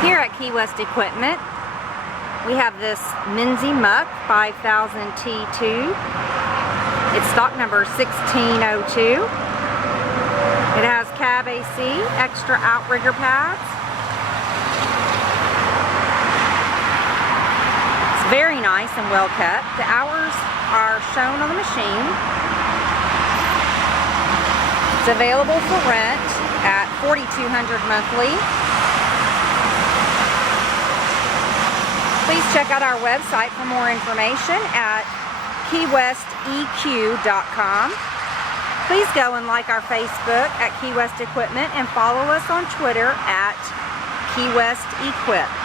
Here at KeeWest Equipment, we have this Menzi Muck 5000T2. It's stock number 1602. It has cab AC, extra outrigger pads. It's very nice and well kept. The hours are shown on the machine. It's available for rent at $4,200 monthly. Please check out our website for more information at KeeWestEQ.com. Please go and like our Facebook at KeeWest Equipment and follow us on Twitter at KeeWest Equip.